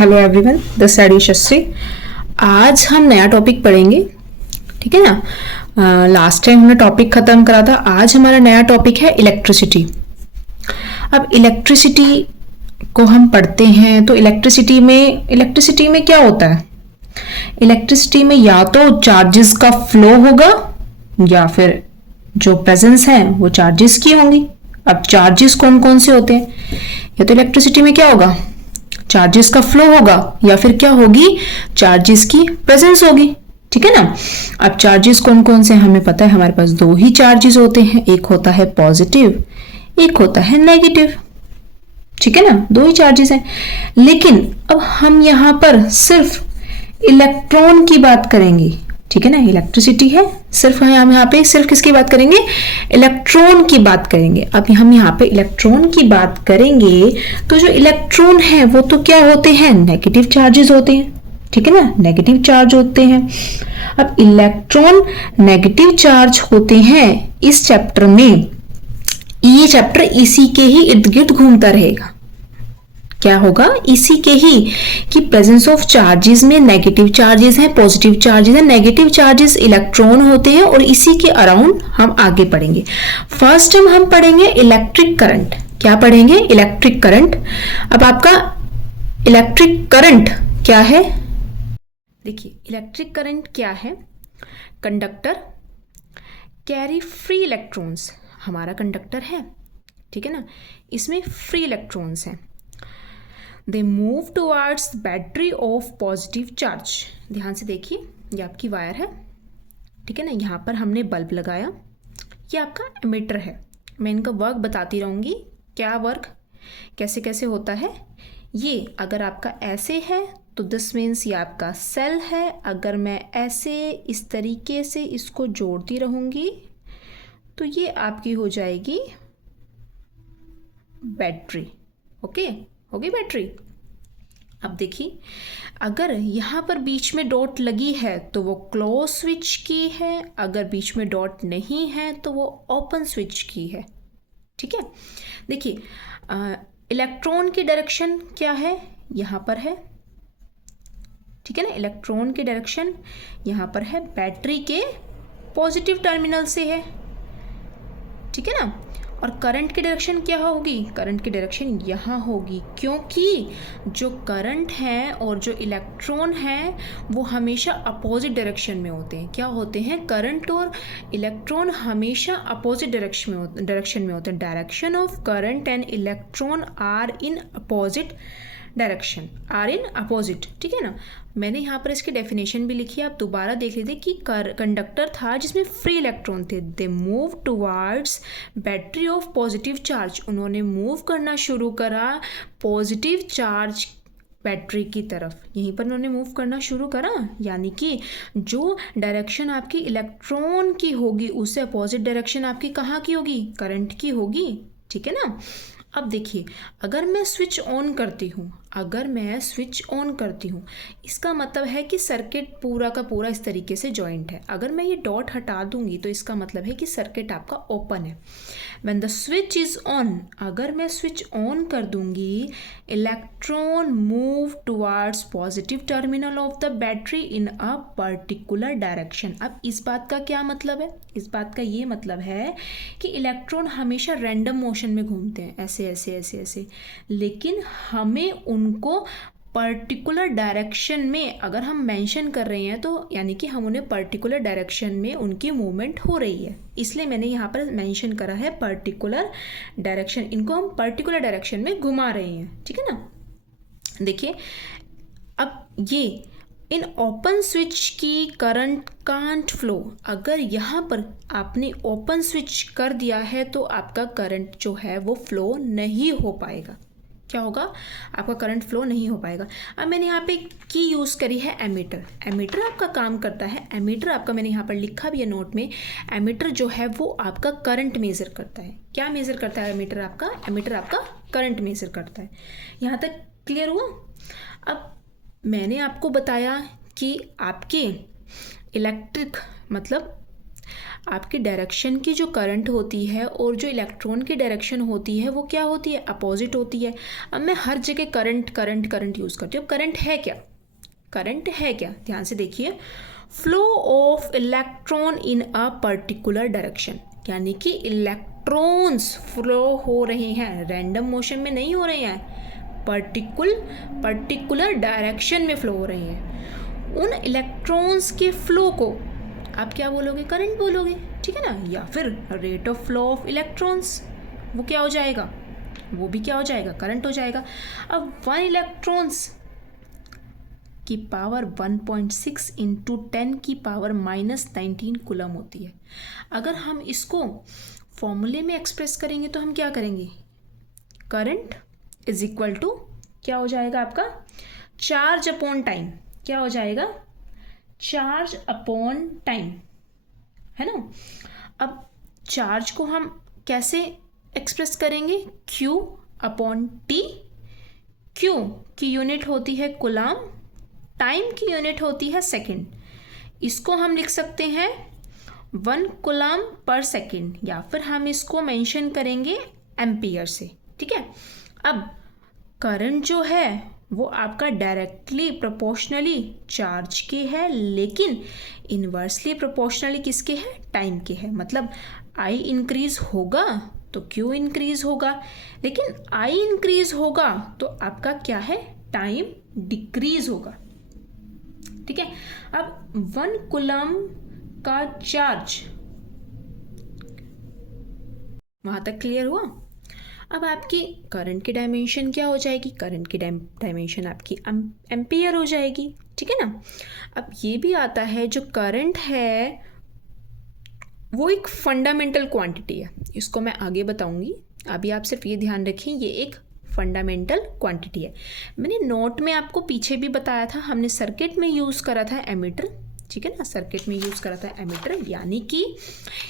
Hello everyone, this side यशस्वी। आज हम नया टॉपिक पढ़ेंगे, ठीक है ना। लास्ट टाइम हमने टॉपिक खत्म करा था। आज हमारा नया टॉपिक है इलेक्ट्रिसिटी। अब इलेक्ट्रिसिटी को हम पढ़ते हैं तो इलेक्ट्रिसिटी में क्या होता है? इलेक्ट्रिसिटी में या तो चार्जेस का फ्लो होगा या फिर जो प्रेजेंस है वो चार्जेस की होंगी। अब चार्जेस कौन कौन से होते हैं? या तो इलेक्ट्रिसिटी में क्या होगा, चार्जेस का फ्लो होगा, या फिर क्या होगी, चार्जेस की प्रेजेंस होगी, ठीक है ना। अब चार्जेस कौन कौन से हमें पता है, हमारे पास दो ही चार्जेस होते हैं, एक होता है पॉजिटिव, एक होता है नेगेटिव, ठीक है ना। दो ही चार्जेस हैं। लेकिन अब हम यहां पर सिर्फ इलेक्ट्रॉन की बात करेंगे, ठीक है ना। इलेक्ट्रिसिटी है, सिर्फ हम यहाँ पे सिर्फ किसकी बात करेंगे, इलेक्ट्रॉन की बात करेंगे। अब हम यहाँ पे इलेक्ट्रॉन की बात करेंगे तो जो इलेक्ट्रॉन है वो तो क्या होते हैं, नेगेटिव चार्जेस होते हैं, ठीक है ना, नेगेटिव चार्ज होते हैं। अब इलेक्ट्रॉन नेगेटिव चार्ज होते हैं इस चैप्टर में, ये चैप्टर इसी के ही इर्द गिर्द घूमता रहेगा। क्या होगा, इसी के ही कि प्रेजेंस ऑफ चार्जेस में नेगेटिव चार्जेस हैं, पॉजिटिव चार्जेस हैं। नेगेटिव चार्जेस इलेक्ट्रॉन होते हैं और इसी के अराउंड हम आगे पढ़ेंगे। फर्स्ट हम पढ़ेंगे इलेक्ट्रिक करंट। क्या पढ़ेंगे, इलेक्ट्रिक करंट। अब आपका इलेक्ट्रिक करंट क्या है, देखिए इलेक्ट्रिक करंट क्या है। कंडक्टर कैरी फ्री इलेक्ट्रॉन्स, हमारा कंडक्टर है, ठीक है ना, इसमें फ्री इलेक्ट्रॉन्स हैं। They move towards battery of positive charge. ध्यान से देखिए, ये आपकी वायर है, ठीक है ना, यहाँ पर हमने बल्ब लगाया, ये आपका एमिटर है। मैं इनका वर्क बताती रहूँगी, क्या वर्क कैसे कैसे होता है। ये अगर आपका ऐसे है तो दिस मीन्स ये आपका सेल है। अगर मैं ऐसे इस तरीके से इसको जोड़ती रहूँगी तो ये आपकी हो जाएगी बैटरी। ओके, होगी बैटरी। अब देखिए, अगर यहाँ पर बीच में डॉट लगी है तो वो क्लोज स्विच की है, अगर बीच में डॉट नहीं है तो वो ओपन स्विच की है, ठीक है। देखिए इलेक्ट्रॉन की डायरेक्शन क्या है, यहाँ पर है, ठीक है ना। इलेक्ट्रॉन की डायरेक्शन यहाँ पर है, बैटरी के पॉजिटिव टर्मिनल से है, ठीक है ना। और करंट की डायरेक्शन क्या होगी, करंट की डायरेक्शन यहाँ होगी, क्योंकि जो करंट है और जो इलेक्ट्रॉन है वो हमेशा अपोजिट डायरेक्शन में होते हैं। क्या होते हैं, करंट और इलेक्ट्रॉन हमेशा अपोजिट डायरेक्शन में होते हैं। Direction of current and electron are in opposite direction, are in opposite, ठीक है ना। मैंने यहाँ पर इसकी डेफिनेशन भी लिखी है, आप दोबारा देख लीजिए कि कंडक्टर था जिसमें फ्री इलेक्ट्रॉन थे। They move towards battery of positive charge, उन्होंने मूव करना शुरू करा पॉजिटिव चार्ज बैटरी की तरफ, यहीं पर उन्होंने मूव करना शुरू करा। यानी कि जो डायरेक्शन आपकी इलेक्ट्रॉन की होगी उससे अपोजिट डायरेक्शन आपकी कहाँ की होगी, करंट की होगी, ठीक है ना। अब देखिए, अगर मैं स्विच ऑन करती हूँ, इसका मतलब है कि सर्किट पूरा का पूरा इस तरीके से जॉइंट है। अगर मैं ये डॉट हटा दूंगी तो इसका मतलब है कि सर्किट आपका ओपन है। When the switch is on, अगर मैं स्विच ऑन कर दूंगी, electron move towards positive terminal of the battery in a particular direction. अब इस बात का क्या मतलब है, इस बात का ये मतलब है कि इलेक्ट्रॉन हमेशा रैंडम मोशन में घूमते हैं, ऐसे ऐसे ऐसे ऐसे, लेकिन हमें उनको पर्टिकुलर डायरेक्शन में अगर हम मेंशन कर रहे हैं तो यानी कि हम उन्हें पर्टिकुलर डायरेक्शन में उनकी मूवमेंट हो रही है, इसलिए मैंने यहाँ पर मेंशन करा है पर्टिकुलर डायरेक्शन। इनको हम पर्टिकुलर डायरेक्शन में घुमा रहे हैं, ठीक है ना। देखिए अब ये इन ओपन स्विच की करंट कांट फ्लो, अगर यहाँ पर आपने ओपन स्विच कर दिया है तो आपका करंट जो है वो फ्लो नहीं हो पाएगा। क्या होगा, आपका करंट फ्लो नहीं हो पाएगा। अब मैंने यहाँ पे की यूज़ करी है एमीटर। एमीटर आपका काम करता है, एमीटर आपका मैंने यहाँ पर लिखा भी है नोट में, एमीटर जो है वो आपका करंट मेज़र करता है। क्या मेज़र करता है एमीटर आपका, एमीटर आपका करंट मेज़र करता है। यहाँ तक क्लियर हुआ। अब मैंने आपको बताया कि आपके इलेक्ट्रिक मतलब आपकी डायरेक्शन की जो करंट होती है और जो इलेक्ट्रॉन की डायरेक्शन होती है वो क्या होती है, अपोजिट होती है। अब मैं हर जगह करंट करंट करंट यूज़ करती हूँ। करंट है क्या, करंट है क्या, ध्यान से देखिए, flow of electron in a particular direction, यानी कि इलेक्ट्रॉन्स फ्लो हो रहे हैं, रैंडम मोशन में नहीं हो रहे हैं, पर्टिकुलर डायरेक्शन में फ्लो हो रहे हैं। उन इलेक्ट्रॉन्स के फ्लो को आप क्या बोलोगे, करंट बोलोगे, ठीक है ना, या फिर rate of flow of electrons, वो क्या हो जाएगा, वो भी क्या हो जाएगा, करंट हो जाएगा। अब 1 इलेक्ट्रॉन्स की पावर 1.6 इंटू 10 की पावर -19 कूलम होती है। अगर हम इसको फॉर्मूले में एक्सप्रेस करेंगे तो हम क्या करेंगे, करंट इज इक्वल टू क्या हो जाएगा आपका, चार्ज अपॉन टाइम, क्या हो जाएगा, चार्ज अपॉन टाइम, है ना। अब चार्ज को हम कैसे एक्सप्रेस करेंगे, Q अपॉन T, Q की यूनिट होती है कूलम, टाइम की यूनिट होती है सेकेंड। इसको हम लिख सकते हैं 1 कूलम पर सेकेंड, या फिर हम इसको मेंशन करेंगे एम्पियर से, ठीक है। अब करंट जो है वो आपका डायरेक्टली प्रोपोर्शनली चार्ज के है, लेकिन इन्वर्सली प्रोपोर्शनली किसके है, टाइम के है। मतलब I इंक्रीज होगा तो Q इंक्रीज होगा, लेकिन I इंक्रीज होगा तो आपका क्या है, टाइम डिक्रीज होगा, ठीक है। अब 1 कूलम का चार्ज, वहां तक क्लियर हुआ। अब आपकी करंट की डायमेंशन क्या हो जाएगी, करंट की डायमेंशन आपकी एम्पियर हो जाएगी, ठीक है ना। अब ये भी आता है, जो करंट है वो एक फंडामेंटल क्वांटिटी है, इसको मैं आगे बताऊंगी, अभी आप सिर्फ ये ध्यान रखें ये एक फंडामेंटल क्वांटिटी है। मैंने नोट में आपको पीछे भी बताया था, हमने सर्किट में यूज़ करा था एमीटर, ठीक है ना, सर्किट में यूज़ करा था एमीटर, यानी कि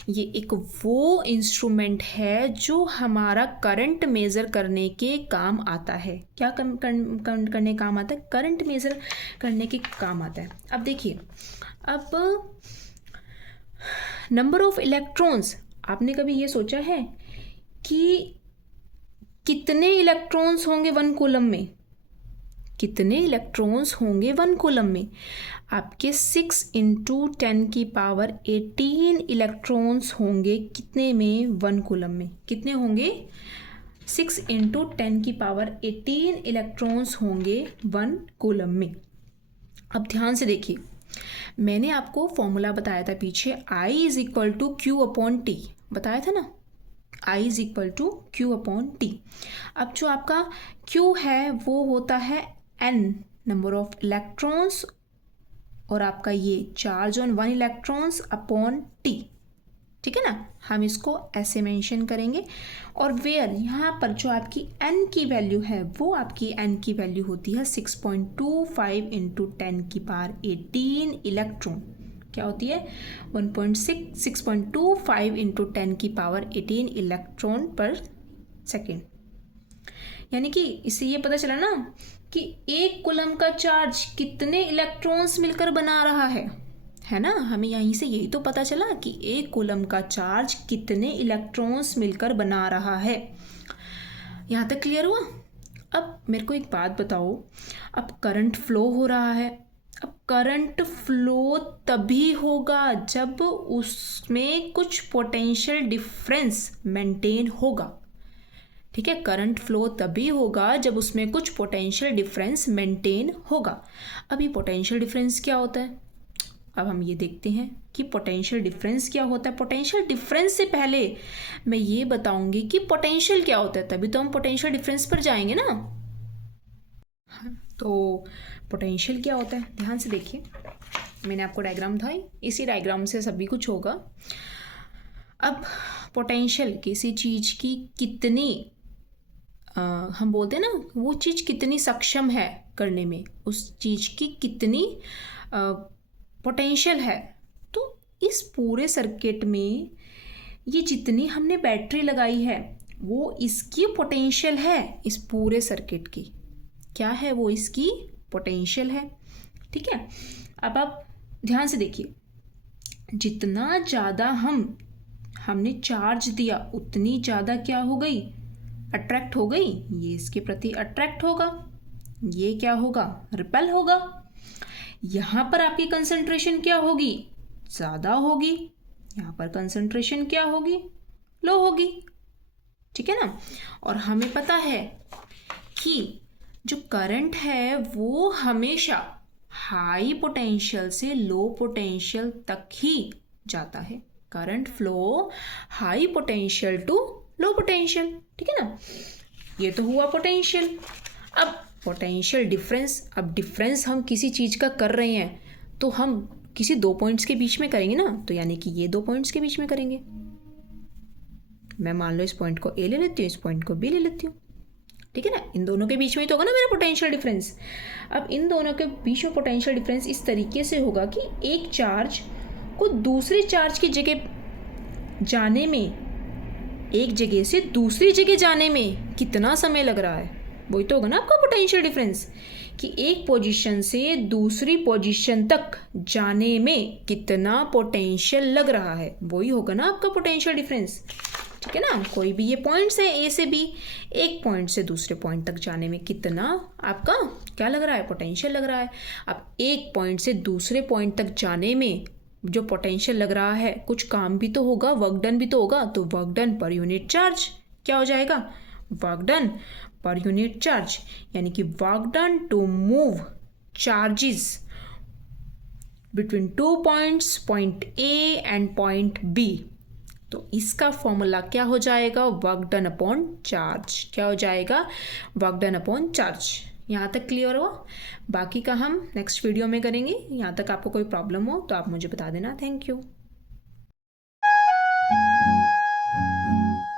ये एक वो इंस्ट्रूमेंट है जो हमारा करंट मेज़र करने के काम आता है। क्या करने काम आता है, करंट मेज़र करने के काम आता है। अब देखिए, अब नंबर ऑफ इलेक्ट्रॉन्स, आपने कभी ये सोचा है कि कितने इलेक्ट्रॉन्स होंगे 1 कूलम में, कितने इलेक्ट्रॉन्स होंगे 1 कूलम में, आपके 6 इंटू 10 की पावर 18 इलेक्ट्रॉन्स होंगे कितने में, 1 कूलम में, कितने होंगे, 6 इंटू 10 की पावर 18 इलेक्ट्रॉन्स होंगे 1 कूलम में। अब ध्यान से देखिए, मैंने आपको फॉर्मूला बताया था पीछे, I is equal to Q upon T, बताया था ना, I is equal to Q upon T। अब जो आपका Q है वो होता है N नंबर ऑफ इलेक्ट्रॉन्स, और आपका ये charge on 1 electrons upon T, ठीक है ना, हम इसको ऐसे मेंशन करेंगे। और वेयर, यहाँ पर जो आपकी n की वैल्यू है वो आपकी n की वैल्यू होती है 6.25 इंटू 10 की पावर 18 इलेक्ट्रॉन, क्या होती है 6.25 इंटू 10 की पावर 18 इलेक्ट्रॉन पर सेकेंड। यानी कि इससे ये पता चला ना कि 1 कूलम का चार्ज कितने इलेक्ट्रॉन्स मिलकर बना रहा है ना। हमें यहीं से यही तो पता चला कि 1 कूलम का चार्ज कितने इलेक्ट्रॉन्स मिलकर बना रहा है। यहाँ तक क्लियर हुआ। अब मेरे को एक बात बताओ, अब करंट फ्लो हो रहा है, अब करंट फ्लो तभी होगा जब उसमें कुछ पोटेंशियल डिफरेंस मेंटेन होगा, ठीक है। करंट फ्लो तभी होगा जब उसमें कुछ पोटेंशियल डिफरेंस मेंटेन होगा। अब ये पोटेंशियल डिफरेंस क्या होता है, अब हम ये देखते हैं कि पोटेंशियल डिफरेंस क्या होता है। पोटेंशियल डिफरेंस से पहले मैं ये बताऊंगी कि पोटेंशियल क्या होता है, तभी तो हम पोटेंशियल डिफरेंस पर जाएंगे ना। तो पोटेंशियल क्या होता है, ध्यान से देखिए, मैंने आपको डायग्राम था, इसी डायग्राम से सभी कुछ होगा। अब पोटेंशियल किसी चीज़ की कितनी हम बोलते हैं ना, वो चीज़ कितनी सक्षम है करने में, उस चीज़ की कितनी पोटेंशियल है। तो इस पूरे सर्किट में ये जितनी हमने बैटरी लगाई है वो इसकी पोटेंशियल है, इस पूरे सर्किट की क्या है, वो इसकी पोटेंशियल है, ठीक है। अब आप ध्यान से देखिए, जितना ज़्यादा हमने चार्ज दिया उतनी ज़्यादा क्या हो गई, अट्रैक्ट हो गई, ये इसके प्रति अट्रैक्ट होगा, ये क्या होगा, रिपेल होगा। यहाँ पर आपकी कंसंट्रेशन क्या होगी, ज़्यादा होगी, यहाँ पर कंसंट्रेशन क्या होगी, लो होगी, ठीक है ना। और हमें पता है कि जो करंट है वो हमेशा हाई पोटेंशियल से लो पोटेंशियल तक ही जाता है। Current flow high potential to low potential, ठीक है ना। ये तो हुआ पोटेंशियल। अब पोटेंशियल डिफरेंस, अब डिफरेंस हम किसी चीज़ का कर रहे हैं तो हम किसी दो पॉइंट्स के बीच में करेंगे ना, तो यानी कि ये दो पॉइंट्स के बीच में करेंगे। मैं मान लो इस पॉइंट को ए ले लेती हूँ, इस पॉइंट को बी ले लेती हूँ, ठीक है ना। इन दोनों के बीच में ही तो होगा ना मेरा पोटेंशियल डिफरेंस। अब इन दोनों के बीच में पोटेंशियल डिफरेंस इस तरीके से होगा कि एक चार्ज को दूसरे चार्ज की जगह जाने में, एक जगह से दूसरी जगह जाने में कितना समय लग रहा है, वही तो होगा ना आपका पोटेंशियल डिफरेंस, कि एक पोजीशन से दूसरी पोजीशन तक जाने में कितना पोटेंशियल लग रहा है, वही होगा ना आपका पोटेंशियल डिफरेंस, ठीक है ना। कोई भी ये पॉइंट्स है ए से बी, एक पॉइंट से दूसरे पॉइंट तक जाने में कितना आपका क्या लग रहा है, पोटेंशियल लग रहा है। अब एक पॉइंट से दूसरे पॉइंट तक जाने में जो पोटेंशियल लग रहा है, कुछ काम भी तो होगा, वर्क डन भी तो होगा, तो work done per unit charge क्या हो जाएगा, work done per unit charge, यानी कि work done to move charges between two points, point A and point B. तो इसका फॉर्मूला क्या हो जाएगा, वर्क डन अपॉन चार्ज, क्या हो जाएगा, वर्क डन अपॉन चार्ज। यहाँ तक क्लियर हो, बाकी का हम नेक्स्ट वीडियो में करेंगे। यहाँ तक आपको कोई प्रॉब्लम हो तो आप मुझे बता देना। Thank you.